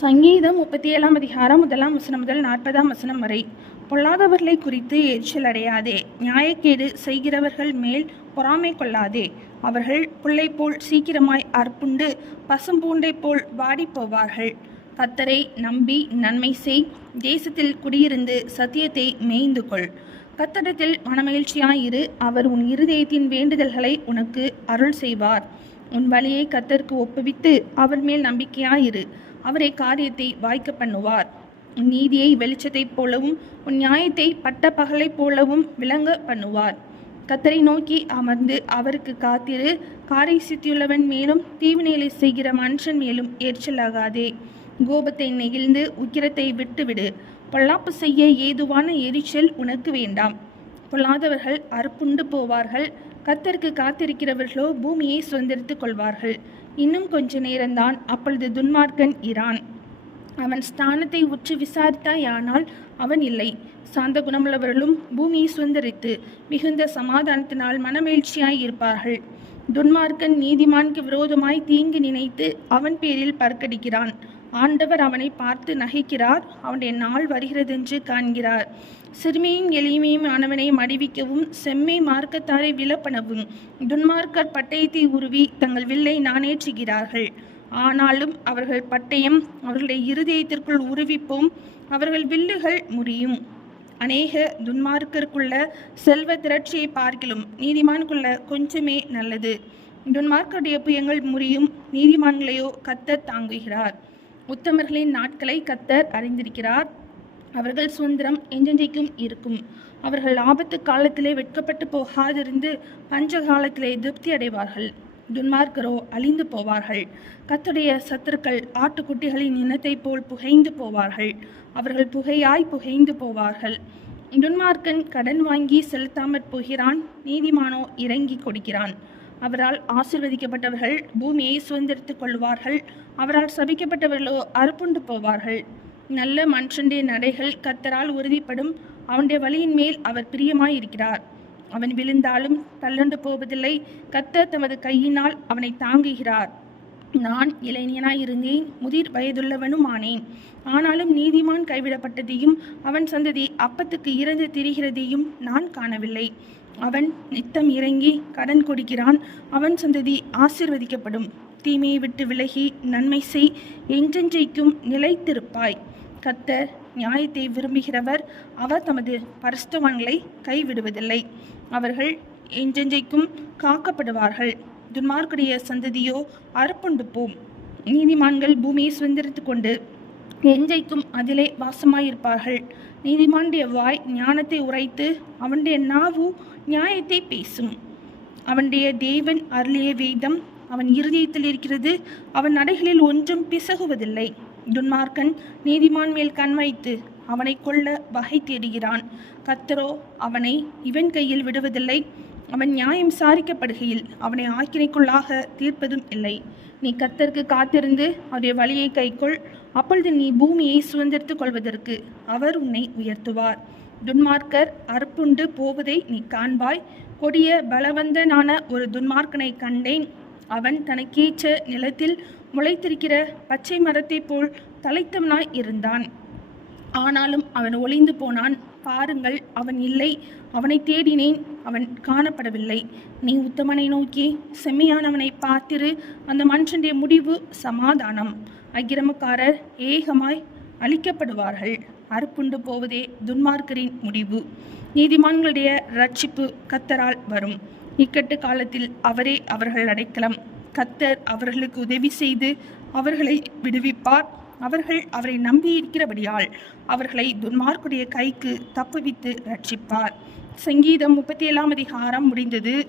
சங்கீதம் முப்பத்தி ஏழாம் அதிகாரம் முதலாம் வசனம் முதல் நாற்பதாம் வசனம் வரை. பொல்லாதவர்களை குறித்து எரிச்சல் அடையாதே. நியாயக்கேடு செய்கிறவர்கள் மேல் பொறாமை கொள்ளாதே. அவர்கள் புல்லை போல் சீக்கிரமாய் அற்புண்டு பசும்பூண்டை போல் வாடிப்போவார்கள். கத்தரை நம்பி நன்மை செய். தேசத்தில் குடியிருந்து சத்தியத்தை மேய்ந்து கொள். கத்தடத்தில் மனமகிழ்ச்சியாயிரு அவர் உன் இருதயத்தின் வேண்டுதல்களை உனக்கு அருள் செய்வார். உன் வழியை கத்தருக்கு ஒப்புவித்து அவர் மேல் நம்பிக்கையாயிரு அவரே காரியத்தை வாய்க்க பண்ணுவார். உன் நீதியை வெளிச்சத்தைப் போலவும் உன் நியாயத்தை பட்ட பகலைப் போலவும் விளங்க பண்ணுவார். கத்தரை நோக்கி அமர்ந்து அவருக்கு காத்திரு. காரை சித்தியுள்ளவன் மேலும் தீவினைகளை செய்கிற மனுஷன் மேலும் எரிச்சலாகாதே. கோபத்தை நெகிழ்ந்து உக்கிரத்தை விட்டுவிடு. பொல்லாப்பு செய்ய ஏதுவான எரிச்சல் உனக்கு வேண்டாம். பொல்லாதவர்கள் அறுப்புண்டு போவார்கள். கத்தருக்கு காத்திருக்கிறவர்களோ பூமியை சுதந்திரித்துக் கொள்வார்கள். இன்னும் கொஞ்ச நேரம்தான் அப்பொழுது துன்மார்க்கன் இரான். அவன் ஸ்தானத்தை உற்று விசாரித்தாயானால் அவன் இல்லை. சாந்த குணமுள்ளவர்களும் பூமியை சுதந்திரித்து மிகுந்த சமாதானத்தினால் மனமகிழ்ச்சியாய் இருப்பார்கள். துன்மார்க்கன் நீதிமானுக்கு விரோதமாய் தீங்கு நினைத்து அவன் பேரில் பறக்கடிக்கிறான். ஆண்டவர் அவனை பார்த்து நகைக்கிறார். அவனுடைய நாள் வருகிறதென்று காண்கிறார். சிறுமியும் எளிமையும் ஆனவனை மடிவிக்கவும் செம்மை மார்க்கத்தாரை விலப்பனவும் துன்மார்க்கர் பட்டயத்தை உருவி தங்கள் வில்லை நாணேற்றுகிறார்கள். ஆனாலும் அவர்கள் பட்டயம் அவர்களுடைய இருதயத்திற்குள் உருவிப்போம் அவர்கள் வில்லுகள் முறியும். அநேக துன்மார்க்கருக்குள்ள செல்வ திரட்சியை பார்க்கிலும் நீதிமானுக்குள்ள கொஞ்சமே நல்லது. துன்மார்க்கருடைய புயங்கள் முறியும் நீதிமான்களையோ கத்த தாங்குகிறார். உத்தமர்களின் நாட்களை கத்தர் அறிந்திருக்கிறார். அவர்கள் சுதந்திரம் என்றென்றைக்கும் இருக்கும். அவர்கள் ஆபத்து காலத்திலே வெட்கப்பட்டு போகாதிருந்து பஞ்ச காலத்திலே திருப்தி அடைவார்கள். துன்மார்க்கரோ அழிந்து போவார்கள். கத்துடைய சத்துருக்கள் ஆட்டுக்குட்டிகளின் இனத்தைப் போல் புகைந்து போவார்கள். அவர்கள் புகையாய் புகைந்து போவார்கள். துன்மார்க்கன் கடன் வாங்கி செலுத்தாமற் போகிறான். நீதிமானோ இறங்கி கொடுக்கிறான். அவரால் ஆசிர்வதிக்கப்பட்டவர்கள் பூமியை சுதந்திரித்துக் கொள்வார்கள். அவரால் சபிக்கப்பட்டவர்களோ அறுப்புண்டு போவார்கள். நல்ல மனுஷனுடைய நடைகள் கத்தரால் உறுதிப்படும். அவனுடைய வழியின் மேல் அவர் பிரியமாயிருக்கிறார். அவன் விழுந்தாலும் தள்ளுண்டு போவதில்லை. கத்தர் தமது கையினால் அவனை தாங்குகிறார். நான் இளைஞனாயிருந்தேன். முதிர் வயதுள்ளவனும் ஆனேன் ஆனாலும் நீதிமான் கைவிடப்பட்டதையும் அவன் சந்ததி அப்பத்துக்கு இறந்து திரிகிறதையும் நான் காணவில்லை. அவன் நித்தம் இறங்கி கடன் கொடுக்கிறான். அவன் சந்ததி ஆசிர்வதிக்கப்படும். தீமையை விட்டு விலகி நன்மை செய். என்றென்றைக்கும் நிலைத்திருப்பாய். கத்தர் நியாயத்தை விரும்புகிறவர். அவர் தமது பரிசுத்தவான்களை கைவிடுவதில்லை. அவர்கள் என்றென்றைக்கும் காக்கப்படுவார்கள். துன்மார்க்குடைய சந்ததியோ அறுப்புண்டு போம் நீதிமான்கள் பூமியை சுதந்திரித்து கொண்டு என்றைக்கும் அதிலே வாசமாயிருப்பார்கள். நீதிமானுடைய வாய் ஞானத்தை உரைத்து அவனுடைய நாவு நியாயத்தை பேசும். அவனுடைய தேவன் அருளிய வேதம் அவன் இருதயத்தில் இருக்கிறது அவன் நடைகளில் ஒன்றும் பிசகுவதில்லை. துன்மார்க்கன் நீதிமான் மேல் கண் வைத்து அவனை கொல்ல வகை தேடுகிறான். கத்தரோ அவனை இவன் கையில் விடுவதில்லை. அவன் நியாயம் விசாரிக்கப்படுகையில் அவனை ஆக்கினைக்குள்ளாக தீர்ப்பதும் இல்லை. நீ கத்தருக்கு காத்திருந்து அவருடைய வழியை கைக்கொள். அப்பொழுது நீ பூமியை சுதந்திரித்துக் கொள்வதற்கு அவர் உன்னை உயர்த்துவார். துன்மார்க்கர் அறுப்புண்டு போவதை நீ காண்பாய். கொடிய பலவந்தனான ஒரு துன்மார்க்கனை கண்டேன். அவன் தனக்கேற்ற நிலத்தில் முளைத்திருக்கிற பச்சை மரத்தைப் போல் தலைத்தவனாய் இருந்தான். ஆனாலும் அவன் ஒளிந்து போனான். பாருங்கள் அவன் இல்லை. அவனை தேடினேன். அவன் காணப்படவில்லை. நீ உத்தமனை நோக்கி செம்மையானவனை பார்த்திரு. அந்த மனுஷனுடைய முடிவு சமாதானம். அக்கிரமக்காரர் ஏகமாய் அழிக்கப்படுவார்கள். அறுப்புண்டு போவதே துன்மார்க்கரின் முடிவு. நீதிமான்களுடைய ரட்சிப்பு கத்தரால் வரும். இக்கட்டு காலத்தில் அவரே அவர்கள் அடைக்கலம். கத்தர் அவர்களுக்கு உதவி செய்து அவர்களை விடுவிப்பார். அவர்கள் அவரை நம்பியிருக்கிறபடியால் அவர்களை துன்மார்க்குடைய கைக்கு தப்புவித்து ரட்சிப்பார். சங்கீதம் முப்பத்தி ஏழாம் அதிகாரம் முடிந்தது.